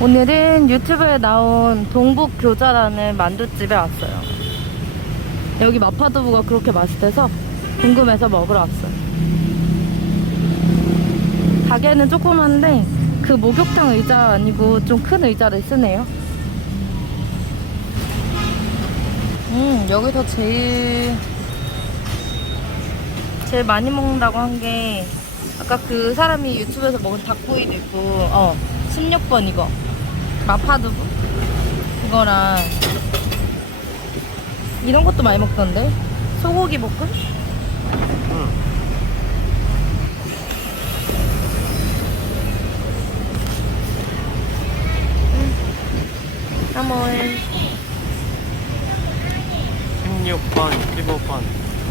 오늘은 유튜브에 나온 동북교자라는 만두집에 왔어요. 여기 마파두부가 그렇게 맛있대서 궁금해서 먹으러 왔어요. 가게는 조그만데 그 목욕탕 의자 아니고 좀 큰 의자를 쓰네요. 음, 여기서 제일 제일 많이 먹는다고 한 게 아까 그 사람이 유튜브에서 먹은 닭구이도 있고 어 16번 이거 마파두부 이거랑 이런 것도 많이 먹던데 소고기 볶음? 응. 한번 16번, 15번.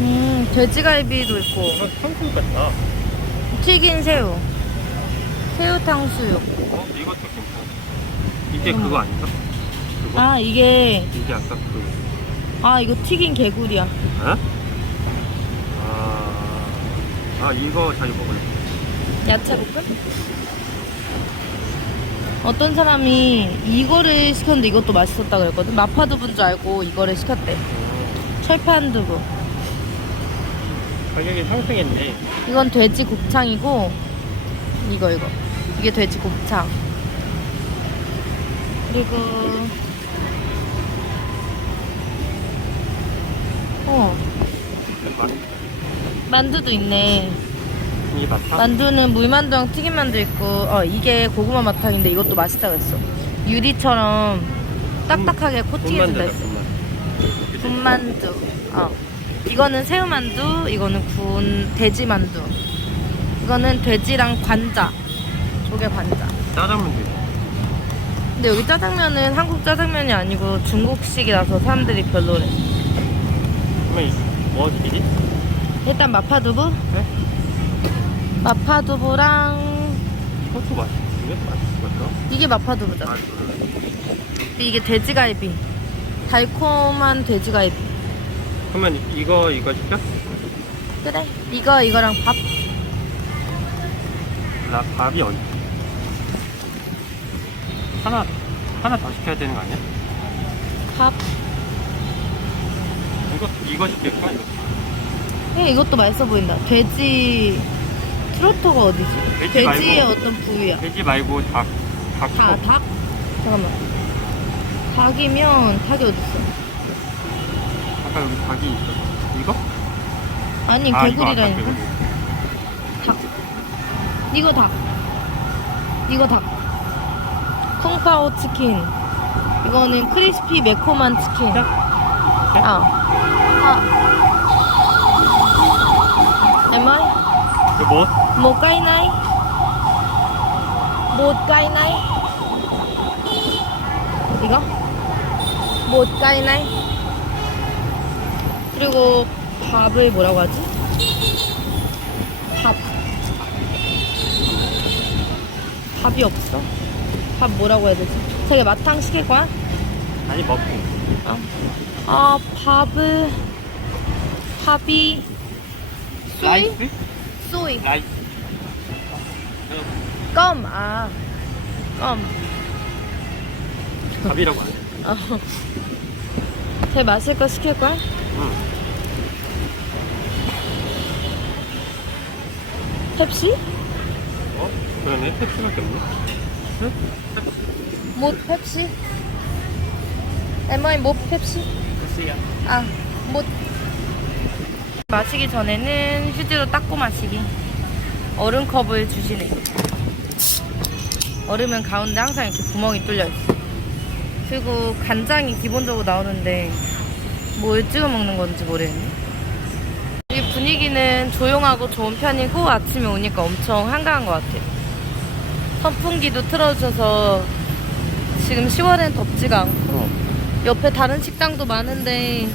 음 돼지갈비도 있고 탕수육 같다. 튀긴 새우 새우 탕수육 어? 이것도 괜찮아. 이게 그거 아닌가? 그거? 아 이게 이게 아까 그. 아 이거 튀긴 개구리야 어? 아, 아 이거 자주 먹을래. 야채 볶음? 어떤 사람이 이거를 시켰는데 이것도 맛있었다 그랬거든 마파두부인 줄 알고 이거를 시켰대 어, 철판 두부 가격이 상승했네. 이건 돼지 곱창이고 이거 이거 이게 돼지 곱창. 그리고 어. 만두도 있네. 이? 만두는 물만두랑 튀김만두 있고 어 이게 고구마 마탕인데 이것도 맛있다 그랬어. 유리처럼 딱딱하게 코팅해준다 했어. 군만두. 어. 이거는 새우만두 이거는 군 돼지만두. 이거는 돼지랑 관자 조개 관자 짜장면 돼. 근데 여기 짜장면은 한국 짜장면이 아니고 중국식이라서 사람들이 별로래 그러면 뭐 시키지? 일단 마파두부 네? 마파두부랑? 맛있을 것 같아. 이게 마파두부잖아? 이게 돼지갈비 달콤한 돼지갈비 그러면 이거 이거 시켜? 그래 이거 이거랑 밥 나 밥이 어디? 하나 하나 더 시켜야 되는 거 아니야? 밥. 이거 이거 시킬까? 이거. 예, 이것도 맛있어 보인다. 돼지 트로터가 어디지? 돼지 돼지의 말고. 어떤 부위야? 돼지 말고 닭. 닭. 다 닭? 잠깐만. 닭이면 닭이 어딨어? 아까 여기 닭이 있어. 이거? 아니 아, 이거 아까 개구리라니까. 개구리. 닭. 이거 닭. 이거 닭. 콩파오 치킨. 이거는 크리스피 매콤한 치킨. 자. 아. 아. Em ơi, 이거 뭐? một cây này. một cây này. 이거? một cây này. 그리고 밥을 뭐라고 하지? 밥. 밥이 없어. 밥 뭐라고 해야 되지? 저기 마탕 시킬 거야? 아니 먹고. 아, 밥을 밥이? 라이스? 쏘이. 라이스. 껌. 아. 껌. 밥이라고 하네. 어. 제일 맛있을 거 시킬 거야? 응. 펩시? 어? 그러네. 펩시밖에 없네. 응? 못 펩시? Em ơi, một 펩시? 펩시야. 아, 못. 마시기 전에는 휴지로 닦고 마시기. 얼음 컵을 주시네. 얼음은 가운데 항상 이렇게 구멍이 뚫려 있어. 그리고 간장이 기본적으로 나오는데 뭘 찍어 먹는 건지 모르겠네. 여기 분위기는 조용하고 좋은 편이고 아침에 오니까 엄청 한가한 것 같아요. 선풍기도 틀어줘서 지금 10월엔 덥지가 않고 옆에 다른 식당도 많은데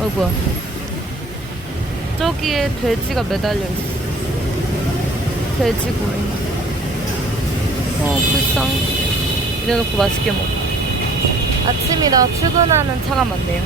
어이구야. 저기에 돼지가 매달려 있어. 돼지고기. 어 불쌍. 이래놓고 맛있게 먹어. 아침이라 출근하는 차가 많네요.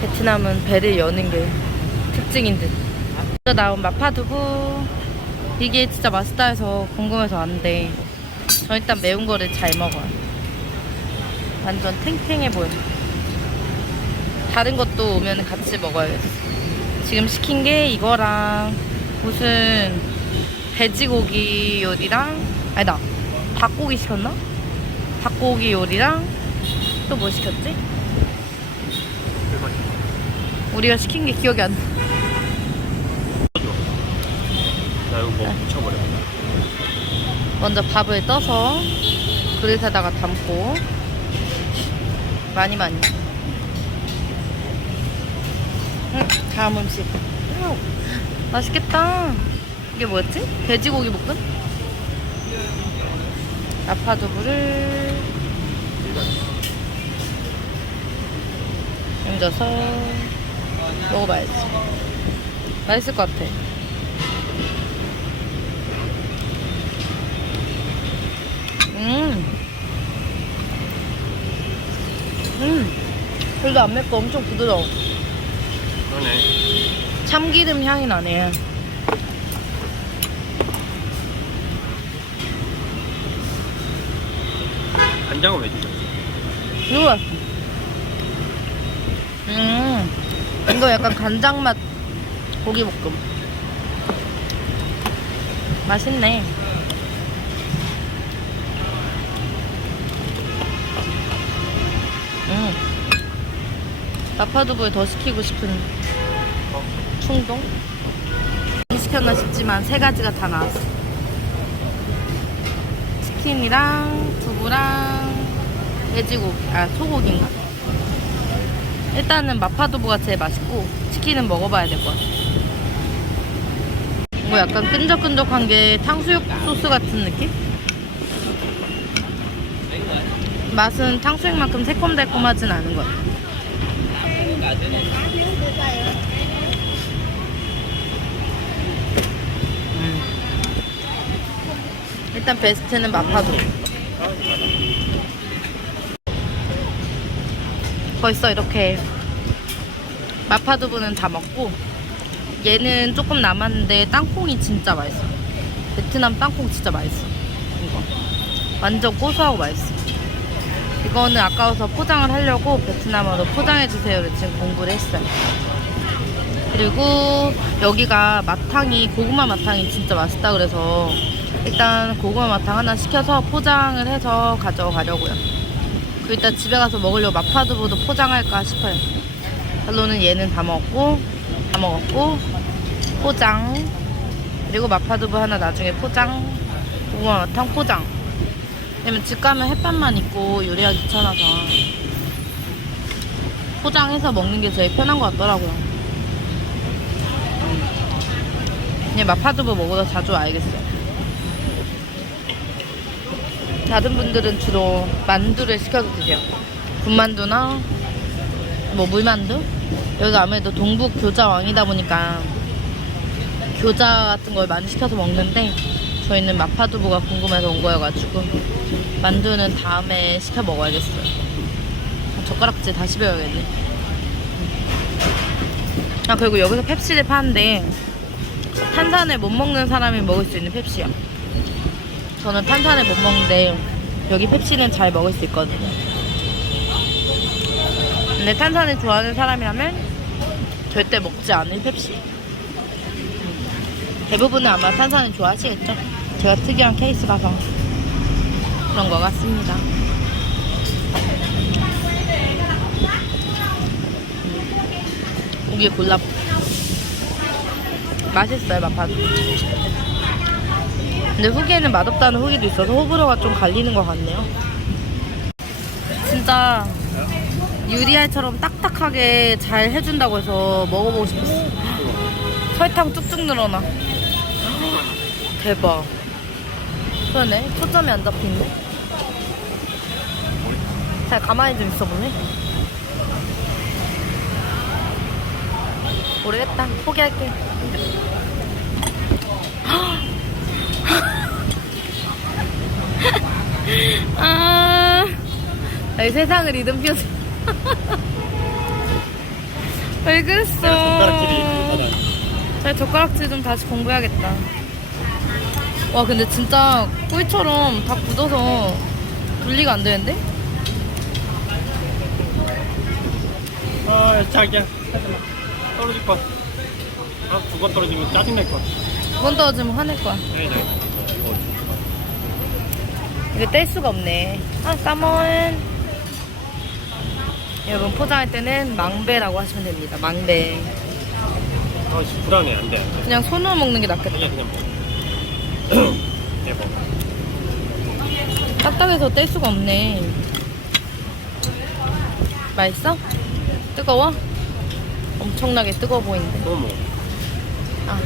베트남은 배를 여는 게 특징인 듯 나온 마파두부 이게 진짜 맛있다 해서 궁금해서 왔는데 저 일단 매운 거를 잘 먹어요. 완전 탱탱해 보여. 다른 것도 오면 같이 먹어야겠어. 지금 시킨 게 이거랑 무슨 돼지고기 요리랑 아니다 닭고기 시켰나? 닭고기 요리랑 또 뭐 시켰지? 우리가 시킨 게 기억이 안 나. 줘. 나 이거 뭐 묻혀버려. 먼저 밥을 떠서 그릇에다가 담고 많이 많이. 응, 다음 음식. 음, 맛있겠다. 이게 뭐였지? 돼지고기 볶음? 아파두부를 얹어서 먹어봐야지. 맛있을 것 같아. 음. 음. 별로 안 맵고 엄청 부드러워. 그러네. 참기름 향이 나네. 간장은 왜 주셨어? 이거. 음. 이거 약간 간장 맛 고기 볶음. 맛있네. 음. 마파두부에 더 시키고 싶은 어? 충동? 안 시켰나 싶지만 세 가지가 다 나왔어. 치킨이랑 두부랑 돼지고기, 아 소고기인가? 일단은 마파두부가 제일 맛있고 치킨은 먹어봐야 될 것 같아. 이거 약간 끈적끈적한 게 탕수육 소스 같은 느낌? 맛은 탕수육만큼 새콤달콤하진 않은 것 같아. 음. 일단 베스트는 마파두부. 벌써 이렇게 마파두부는 다 먹고 얘는 조금 남았는데 땅콩이 진짜 맛있어. 베트남 땅콩 진짜 맛있어. 이거 완전 고소하고 맛있어. 이거는 아까워서 포장을 하려고 베트남어로 포장해주세요를 지금 공부를 했어요. 그리고 여기가 마탕이 고구마 마탕이 진짜 맛있다 그래서 일단 고구마 마탕 하나 시켜서 포장을 해서 가져가려고요. 그 이따 집에 가서 먹으려고 마파두부도 포장할까 싶어요. 결론은 얘는 다 먹고 다 먹었고 포장 그리고 마파두부 하나 나중에 포장 고구마 마탕 포장 왜냐면 집 가면 햇반만 있고 요리하기 귀찮아서 포장해서 먹는 게 제일 편한 것 같더라고요. 그냥 마파두부 먹어서 자주 알겠어요. 다른 분들은 주로 만두를 시켜서 드세요. 군만두나 뭐 물만두? 여기가 아무래도 동북 교자 왕이다 보니까 교자 같은 걸 많이 시켜서 먹는데 저희는 마파두부가 궁금해서 온 거여가지고 만두는 다음에 시켜 먹어야겠어요. 아, 젓가락질 다시 배워야겠네. 아 그리고 여기서 펩시를 파는데 탄산을 못 먹는 사람이 먹을 수 있는 펩시야. 저는 탄산을 못 먹는데 여기 펩시는 잘 먹을 수 있거든요. 근데 탄산을 좋아하는 사람이라면 절대 먹지 않을 펩시. 음. 대부분은 아마 탄산을 좋아하시겠죠? 제가 특이한 케이스라서 그런 것 같습니다. 고기 골라 맛있어요 마파두. 근데 후기에는 맛없다는 후기도 있어서 호불호가 좀 갈리는 것 같네요. 진짜 유리알처럼 딱딱하게 잘 해준다고 해서 먹어보고 싶었어. 설탕 뚝뚝 늘어나. 대박. 그러네. 초점이 안 잡히네. 잘 가만히 좀 있어보네. 모르겠다. 포기할게. 아, 세상을 잃은 표정. 왜 그랬어? 제 젓가락질 좀 다시 공부해야겠다. 와 근데 진짜 꿀처럼 다 굳어서 분리가 안 되는데? 아 자기야 하지마 떨어질 거야 아두 번 떨어지면 짜증날 거야 두번 떨어지면 화낼 거야. 네, 네. 어, 이거 뗄 수가 없네. 아, 까먼. 여러분, 포장할 때는 망배라고 하시면 됩니다. 망배. 아 씨, 불안해 안 돼 안 돼 그냥 손으로 먹는 게 낫겠다. 그냥 그냥 먹어 대박 딱딱해서 뗄 수가 없네. 맛있어? 뜨거워? 엄청나게 뜨거워 보이는데. 너무 먹어 아.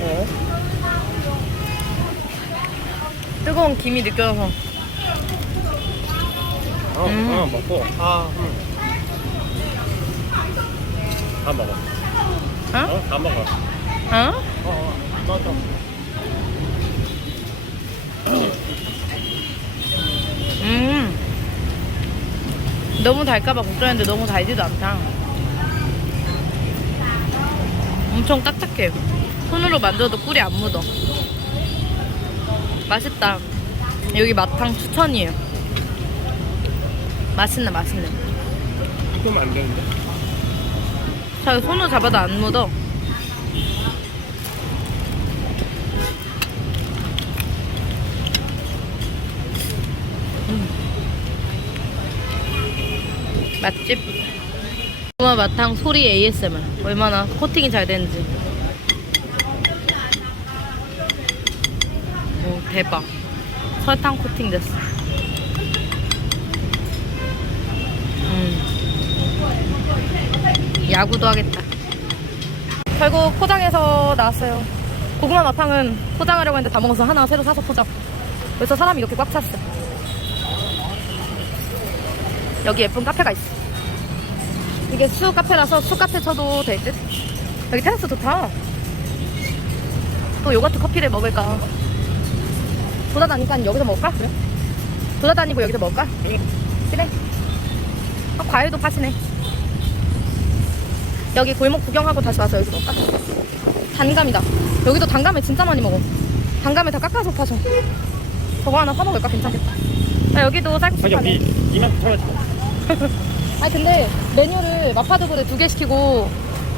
어? 뜨거운 김이 느껴져서. 어, 음. 어 먹고 아 음. 다 먹어 어? 어? 다 먹어 어? 어 어 맞아 음. 너무 달까봐 걱정했는데 너무 달지도 않다. 엄청 딱딱해요. 손으로 만져도 꿀이 안 묻어. 맛있다. 여기 마탕 추천이에요. 맛있네, 맛있네. 이거면 안 되는데 자, 손으로 잡아도 안 묻어. 음. 맛집. 붕어 마탕 소리 ASMR. 얼마나 코팅이 잘 되는지. 오, 대박. 설탕 코팅 됐어. 야구도 하겠다. 결국 포장해서 나왔어요. 고구마 마탕은 포장하려고 했는데 다 먹어서 하나 새로 사서 포장. 그래서 사람이 이렇게 꽉 찼어. 여기 예쁜 카페가 있어. 이게 수 카페라서 수 카페 쳐도 될 듯. 여기 테라스 좋다. 또 요거트 커피를 먹을까? 돌아다니까 여기서 먹을까? 그래? 돌아다니고 여기서 먹을까? 그래. 아, 과일도 파시네. 여기 골목 구경하고 다시 와서 여기서 먹을까? 단감이다. 여기도 단감을 진짜 많이 먹어. 단감을 다 깎아서 파셔. 저거 하나 사먹을까? 괜찮겠다. 아, 여기도 쌀국수 자기야 파네. 우리 이만 털어줘 아 근데 메뉴를 마파두부를 두 개 시키고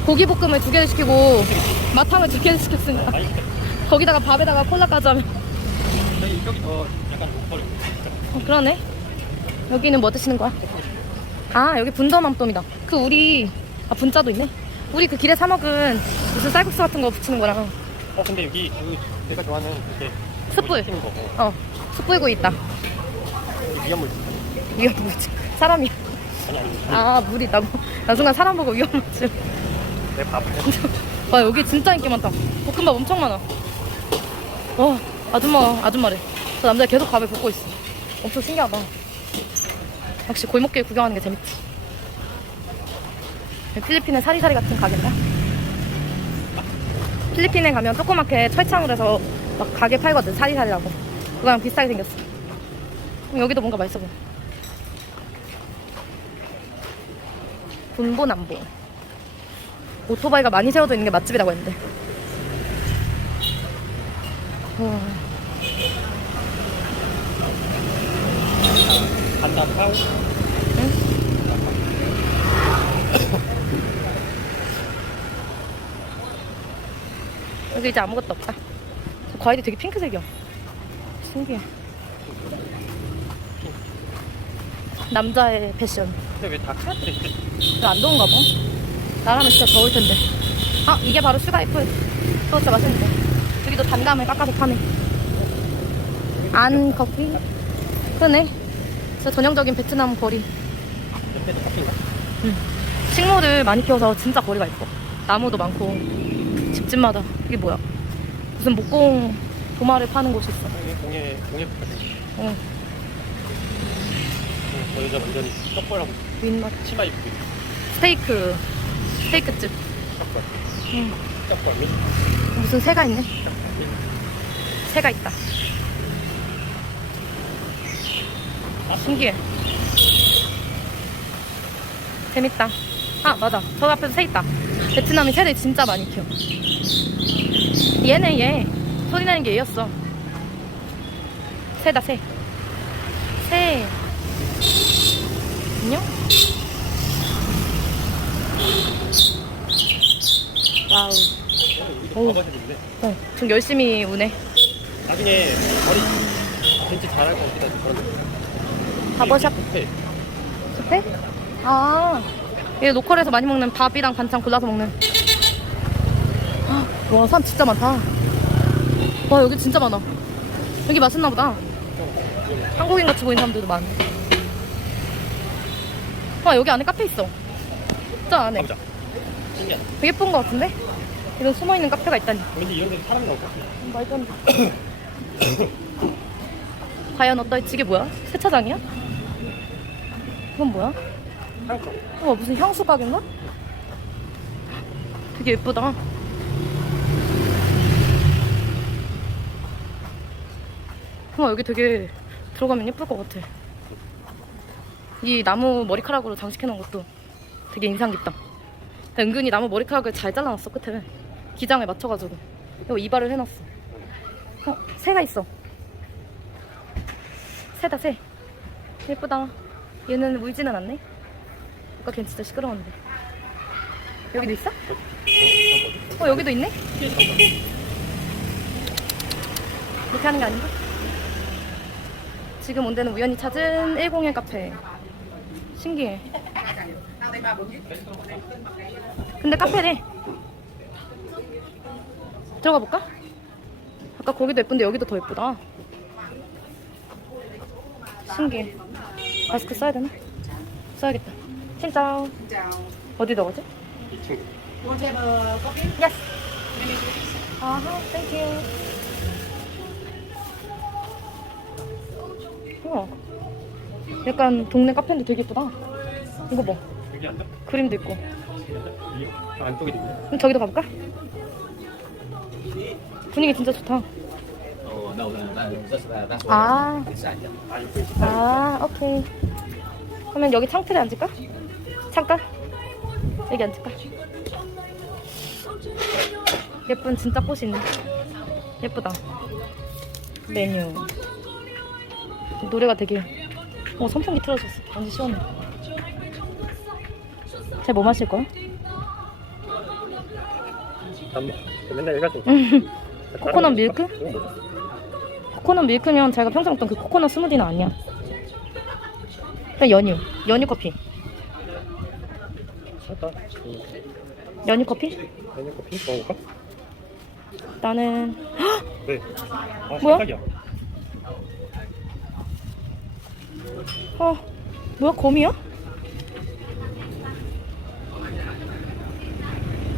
고기 볶음을 두 개 시키고 마탕을 두 개 시켰으니까 아니 거기다가 밥에다가 콜라까지 하면 여기 더 약간 버려 어, 그러네. 여기는 뭐 드시는 거야? 아 여기 분더맘똠이다. 그 우리 아 분짜도 있네. 우리 그 길에 사 먹은 무슨 쌀국수 같은 거 붙이는 거랑 어 근데 여기 그 내가 좋아하는 그게 숯불. 튀는 거고 어 숯불구 있다. 위험물 위험 물질. 사람이 아니 아니 아 물이 나, 나 순간 사람 보고 위험 물질. 내 밥을 와 여기 진짜 인기 많다. 볶음밥 엄청 많아. 와 아줌마 아줌마래. 저 남자 계속 밥을 볶고 있어. 엄청 신기하다. 역시 골목길 구경하는 게 재밌지. 필리핀의 사리사리 같은 가게인가? 필리핀에 가면 조그맣게 철창으로 해서 막 가게 팔거든 사리사리라고. 그거랑 비슷하게 생겼어. 여기도 뭔가 맛있어 보여. 분보남보. 오토바이가 많이 세워져 있는 게 맛집이라고 했는데. 와, 간다 파우 여기 이제 아무것도 없다. 저 과일이 되게 핑크색이야. 신기해. 남자의 패션. 근데 왜다 카드를 이거 안 더운가 봐. 나라면 진짜 더울 텐데. 아, 이게 바로 슈가 이프. 그거 진짜 맛있는데. 여기도 단감을 깎아서 파네. 안 커피? 그러네. 진짜 전형적인 베트남 거리. 옆에도 커피인가? 식물을 많이 키워서 진짜 거리가 이뻐. 나무도 많고 집집마다 이게 뭐야? 무슨 목공 도마를 파는 곳이 있어. 이게 공예 공예 같은 어, 저 여자 완전히 떡벌하고 윈맛 치마 입고 있어. 스테이크 스테이크 집. 떡벌 음, 떡벌 미 무슨 새가 있네. 새가 있다. 신기해. 재밌다. 아 맞아. 저 앞에도 새 있다. 베트남이 새를 진짜 많이 키워. 얘네 얘 소리 나는 게 얘였어 새다 새 새. 안녕? 와우. 오. 어, 좀 열심히 우네. 나중에 머리 벤치 잘할 것 같기도 하고 그런 바버샵 네. 스페? 아, 얘 로컬에서 많이 먹는 밥이랑 반찬 골라서 먹는. 아, 와, 사람 진짜 많다. 와, 여기 진짜 많아. 여기 맛있나 보다. 한국인 같이 보이는 사람들도 많네. 와, 여기 안에 카페 있어. 진짜 안에. 가보자 신기하다 되게 예쁜 것 같은데? 이런 숨어있는 카페가 있다니. 왠지 이런 데서 사람이 나올 것 같아 말도 안 돼. 과연 어떨지 이게 뭐야? 세차장이야? 이건 뭐야? 한국 어 무슨 향수 가게인가? 되게 예쁘다. 와 여기 되게 들어가면 예쁠 것 같아. 이 나무 머리카락으로 장식해 놓은 것도 되게 인상 깊다. 은근히 나무 머리카락을 잘 잘라놨어 끝에 기장에 맞춰가지고 이거 이발을 해놨어. 어 새가 있어. 새다 새. 예쁘다. 얘는 울지는 않네. 아까 걔 진짜 시끄러웠는데. 여기도 있어? 어, 여기도 있네? 이렇게 하는 게 아닌가? 지금 온 데는 우연히 찾은 101 카페. 신기해. 근데 카페래. 들어가 볼까? 아까 거기도 예쁜데 여기도 더 예쁘다. 신기해. 마스크 써야 되나? 써야겠다. 진짜. 어디 넣어지? 2층 Yes. 아하, thank you. 우와. 약간 동네 카페인데 되게 예쁘다. 이거. 여기 앉아? 그림도 있고. 이 안쪽에도 있네 그럼 저기도 가볼까? 분위기 진짜 좋다. Rất là đang 아? 아 아, 오케이. 그러면 여기 창틀에 앉을까? 잠깐. 여기 앉을까? 예쁜 진짜 꽃이 있네. 예쁘다. 메뉴. 노래가 되게. 어, 선풍기 틀어줬어. 완전 시원해. 쟤 뭐 마실 거야? 맨날 일가지 코코넛 밀크? 코코넛 밀크면 자기가 평소 먹던 그 코코넛 스무디는 아니야. 그냥 연유. 연유 커피. 살까? 연유 커피? 메뉴 커피 먹어볼까? 나는 네. 아 뭐야? 깜짝이야 어 뭐야 거미야?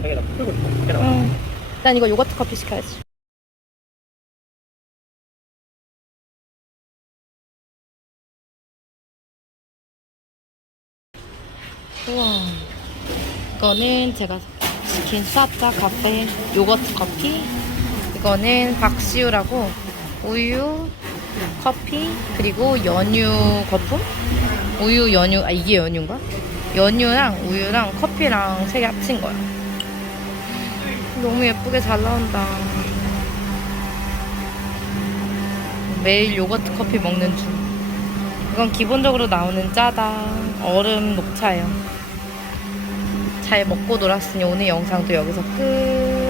자기야 나 풀고 싶어 응. 난 이거 요거트 커피 시켜야지. 이거는 제가 시킨 수아짜 카페 요거트 커피. 이거는 박시우라고 우유, 커피, 그리고 연유 거품? 우유, 연유, 아, 이게 연유인가? 연유랑 우유랑 커피랑 세 개 합친 거야. 너무 예쁘게 잘 나온다. 매일 요거트 커피 먹는 중. 이건 기본적으로 나오는 짜당 얼음 녹차예요. 잘 먹고 놀았으니 오늘 영상도 여기서 끝.